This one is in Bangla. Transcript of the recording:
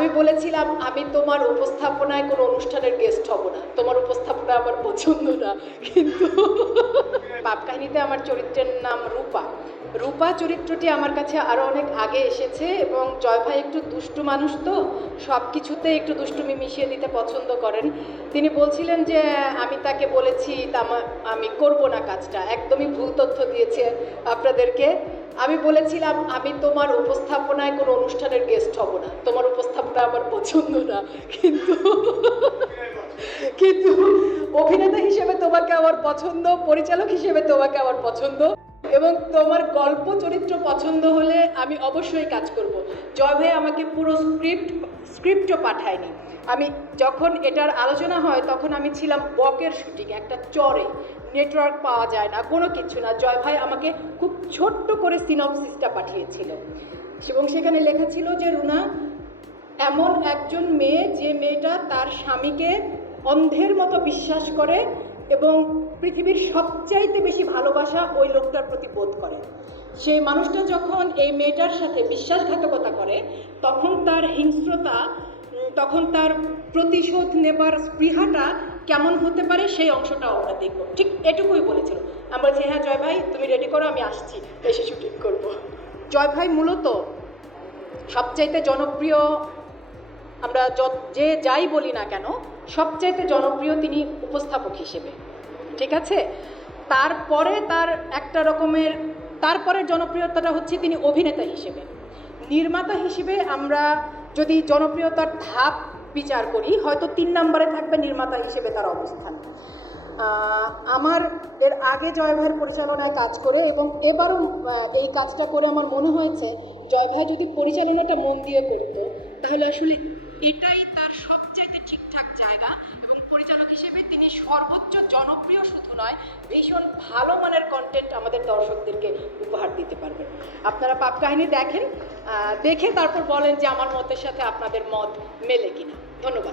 আমি বলেছিলাম, আমি তোমার উপস্থাপনায় কোনো অনুষ্ঠানের গেস্ট হব না। তোমার উপস্থাপনা আমার পছন্দ না, কিন্তু পাপ কাহিনীতে আমার চরিত্রের নাম রূপা। রূপা চরিত্রটি আমার কাছে আরও অনেক আগে এসেছে এবং জয় ভাই একটু দুষ্টু মানুষ তো, সব কিছুতে একটু দুষ্টুমি মিশিয়ে দিতে পছন্দ করেন। তিনি বলছিলেন যে, আমি তাকে বলেছি, তা আমা- আমি করব না কাজটা, একদমই ভুল তথ্য দিয়েছে আপনাদেরকে। আমি বলেছিলাম, আমি তোমার উপস্থাপনায় কোনো অনুষ্ঠানের গেস্ট হব না, তোমার উপস্থাপনা আমার পছন্দ না, কিন্তু কিন্তু অভিনেতা হিসেবে তোমাকে আমার পছন্দ, পরিচালক হিসেবে তোমাকে আমার পছন্দ এবং তোমার গল্প চরিত্র পছন্দ হলে আমি অবশ্যই কাজ করব। জয় ভাই আমাকে পুরো স্ক্রিপ্ট স্ক্রিপ্টও পাঠায়নি। আমি যখন এটার আলোচনা হয় তখন আমি ছিলাম বকের শুটিং একটা চরে। নেটওয়ার্ক পাওয়া যায় না, কোনো কিছু না। জয় ভাই আমাকে খুব ছোট্ট করে সিনপসিসটা পাঠিয়েছিল। এবং সেখানে লেখা ছিল যে, রুনা এমন একজন মেয়ে যে মেয়েটা তার স্বামীকে অন্ধের মতো বিশ্বাস করে এবং পৃথিবীর সবচাইতে বেশি ভালোবাসা ওই লোকটার প্রতি বোধ করে। সেই মানুষটা যখন এই মেয়েটার সাথে বিশ্বাসঘাতকতা করে, তখন তার হিংস্রতা তখন তার প্রতিশোধ নেবার স্পৃহাটা কেমন হতে পারে সেই অংশটাও আমরা দেখব। ঠিক এটুকুই বলেছিল। আমরা বলছি হ্যাঁ জয় ভাই, তুমি রেডি করো, আমি আসছি, এসে শুটিং করব। জয় ভাই মূলত সবচাইতে জনপ্রিয় আমরা যে যাই বলি না কেন, সবচাইতে জনপ্রিয় তিনি উপস্থাপক হিসেবে। ঠিক আছে? তারপরে তার একটা রকমের তারপরে জনপ্রিয়তাটা হচ্ছে তিনি অভিনেতা হিসেবে। নির্মাতা হিসেবে আমরা যদি জনপ্রিয়তার ধাপ বিচার করি, হয়তো তিন নম্বরে থাকবে নির্মাতা হিসেবে তার অবস্থান। আমার এর আগে জয় ভাইয়ের পরিচালনায় কাজ করে এবং এবারও এই কাজটা করে আমার মনে হয়েছে জয় ভাই যদি পরিচালনাটা মন দিয়ে করতো, তাহলে আসলে এটাই তার সবচাইতে ঠিকঠাক জায়গা এবং পরিচালক হিসেবে তিনি সর্বোচ্চ জনপ্রিয় শুধু নয়, ভীষণ ভালো মানের কন্টেন্ট আমাদের দর্শকদেরকে উপহার দিতে পারবেন। আপনারা পাপ কাহিনী দেখেন দেখে তারপর বলেন যে আমার মতের সাথে আপনাদের মত মেলে কিনা। ধন্যবাদ।